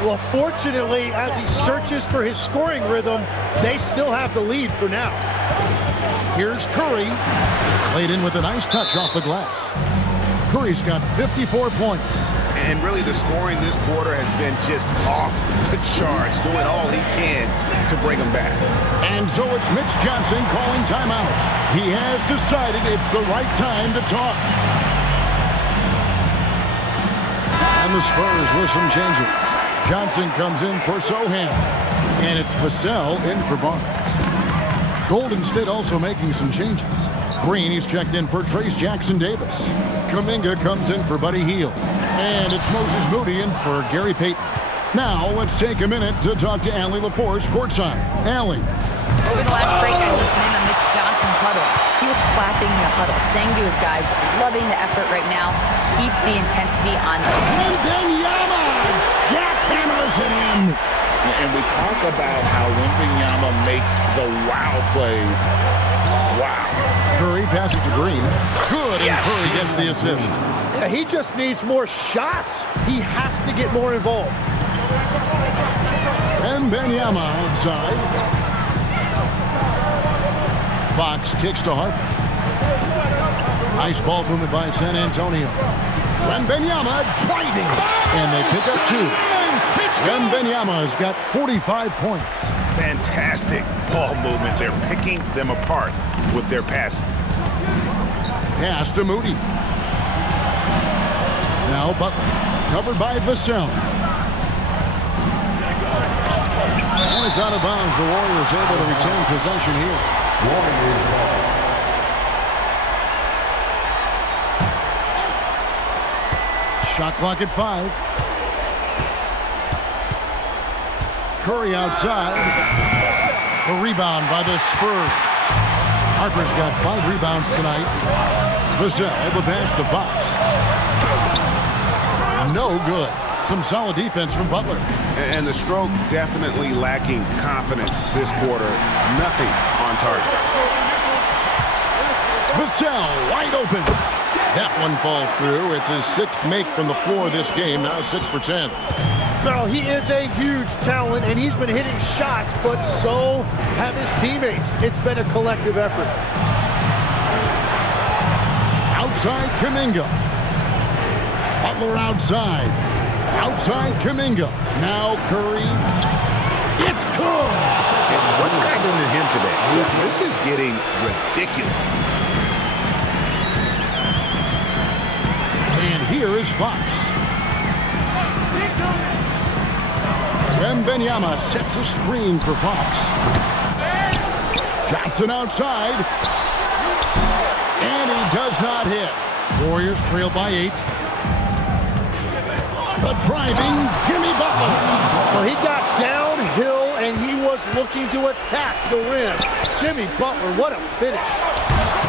Well, fortunately, as he searches for his scoring rhythm, they still have the lead for now. Here's Curry. Played in with a nice touch off the glass. Curry's got 54 points. And really, the scoring this quarter has been just off the charts, doing all he can to bring them back. And so it's Mitch Johnson calling timeout. He has decided it's the right time to talk. And the Spurs with some changes. Johnson comes in for Sohan. And it's Vassell in for Barnes. Golden State also making some changes. Green, he's checked in for Trace Jackson Davis. Kuminga comes in for Buddy Hield. And it's Moses Moody in for Gary Payton. Now, let's take a minute to talk to Allie LaForce courtside. Allie. Over the last break, I listened in on Mitch Johnson's huddle. He was clapping in the huddle, saying to his guys, loving the effort right now. Keep the intensity on. Wembanyama jackhammers it in. And we talk about how Wembanyama makes the wow plays. Wow. Curry passes to Green. Good, and Curry gets the assist. Yeah, he just needs more shots. He has to get more involved. Wembanyama outside. Fox kicks to Harper. Nice ball movement by San Antonio. Wembanyama driving. And they pick up 2. Wembanyama's got 45 points. Fantastic ball movement. They're picking them apart with their passing. Pass to Moody. Now Butler, covered by Vassell. And it's out of bounds. The Warriors able to retain possession here. Shot clock at 5. Curry outside. The rebound by the Spurs. Harper's got 5 rebounds tonight. Vassell, the pass to Fox. No good. Some solid defense from Butler. And the stroke definitely lacking confidence this quarter. Nothing on target. Vassell wide open. That one falls through. It's his 6th make from the floor this game. Now 6 for 10. No, he is a huge talent, and he's been hitting shots, but so have his teammates. It's been a collective effort. Outside Kuminga. Butler outside. Outside Kuminga. Now Curry. It's good. And what's gotten into him today? This is getting ridiculous. And here is Fox. Wembanyama sets a screen for Fox. Johnson outside. And he does not hit. Warriors trail by 8. The driving Jimmy Butler. Well, he got downhill, and he was looking to attack the rim. Jimmy Butler, what a finish.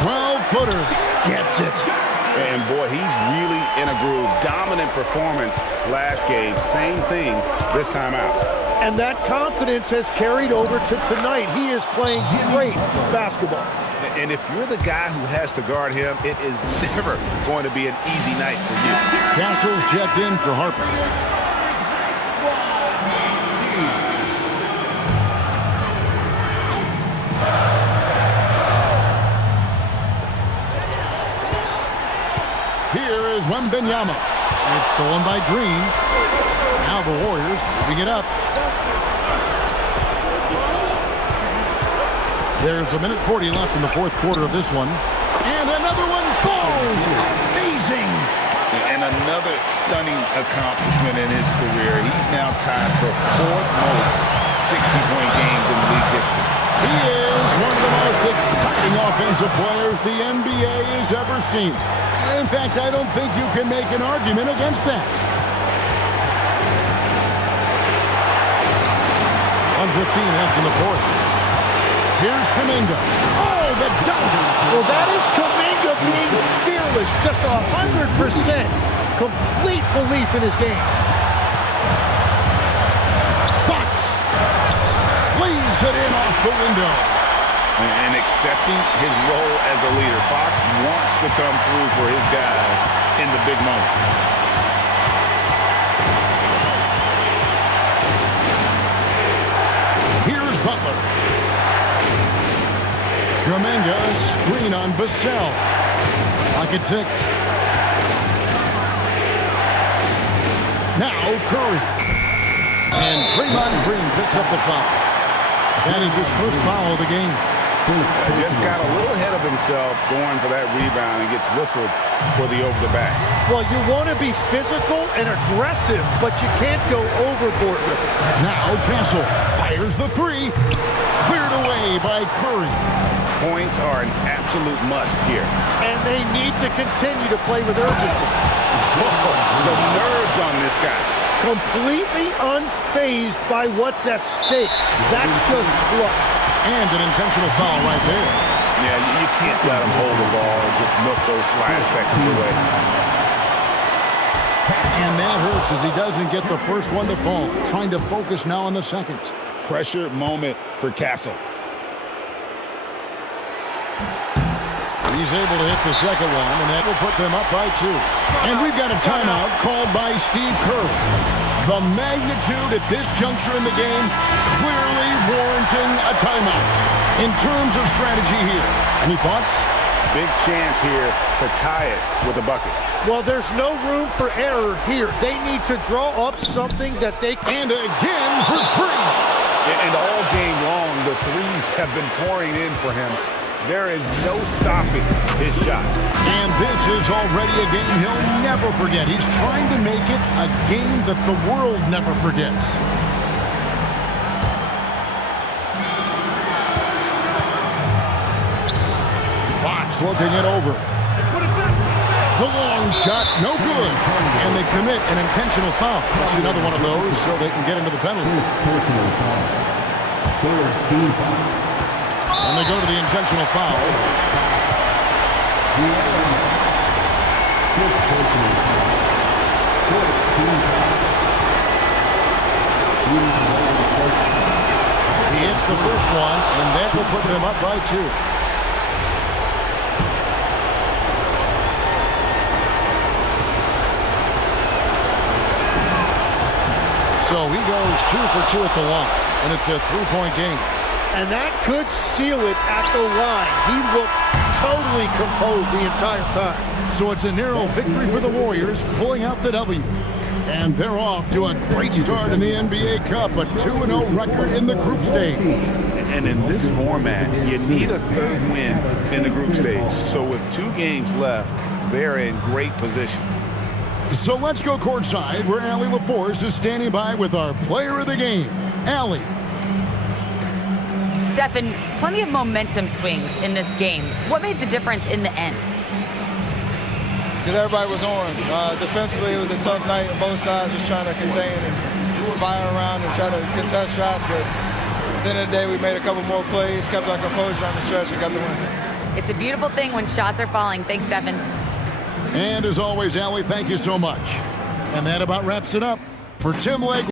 12-footer. Gets it. And boy, he's really in a groove. Dominant performance last game. Same thing this time out. And that confidence has carried over to tonight. He is playing great basketball. And if you're the guy who has to guard him, it is never going to be an easy night for you. Castle's checked in for Harper. Here is Wembanyama. It's stolen by Green. Now the Warriors moving it up. There's 1:40 left in the 4th quarter of this one. And another one falls. Amazing. And another stunning accomplishment in his career. He's now tied for 4th most 60-point games in league history. He is one of the most exciting offensive players the NBA has ever seen. In fact, I don't think you can make an argument against that. 1:15 left in the 4th. Here's Kuminga. Oh, the dunk! Well, that is Kuminga being fearless, just 100% complete belief in his game. Fox leaves it in off the window. And accepting his role as a leader. Fox wants to come through for his guys in the big moments. Here's Butler. Kuminga, screen on Vassell. Clock at 6. Now Curry. And Draymond Green picks up the foul. That is his first foul of the game. Just got a little ahead of himself going for that rebound and gets whistled for the over the back. Well, you want to be physical and aggressive, but you can't go overboard with it. Now Castle fires the 3. Cleared away by Curry. Points are an absolute must here. And they need to continue to play with urgency. The nerves on this guy. Completely unfazed by what's at stake. That's just clutch. And an intentional foul right there. Yeah, you can't let him hold the ball and just milk those last seconds away. And that hurts as he doesn't get the first one to fall. Trying to focus now on the second. Pressure moment for Castle. He's able to hit the second one, and that will put them up by 2. And we've got a timeout called by Steve Kerr. The magnitude at this juncture in the game clearly warranting a timeout. In terms of strategy here, any thoughts? Big chance here to tie it with a bucket. Well, there's no room for error here. They need to draw up something that they can. And again for 3. And all game long, the threes have been pouring in for him. There is no stopping his shot. And this is already a game he'll never forget. He's trying to make it a game that the world never forgets. Fox looking it over. The long shot, no good. And they commit an intentional foul. That's another one of those so they can get into the penalty. And they go to the intentional foul. He hits the first one, and that will put them up by 2. So he goes 2 for 2 at the line, and it's a 3-point game. And that could seal it at the line. He looked totally composed the entire time. So it's a narrow victory for the Warriors, pulling out the W. And they're off to a great start in the NBA Cup, a 2-0 record in the group stage. And in this format, you need a third win in the group stage. So with 2 games left, they're in great position. So let's go courtside, where Allie LaForce is standing by with our player of the game, Allie. Stephen, plenty of momentum swings in this game. What made the difference in the end? Because everybody was on. Defensively, it was a tough night on both sides, just trying to contain and fire around and try to contest shots. But at the end of the day, we made a couple more plays, kept our composure on the stretch, and got the win. It's a beautiful thing when shots are falling. Thanks, Stephen. And as always, Allie, thank you so much. And that about wraps it up. For Tim Legg.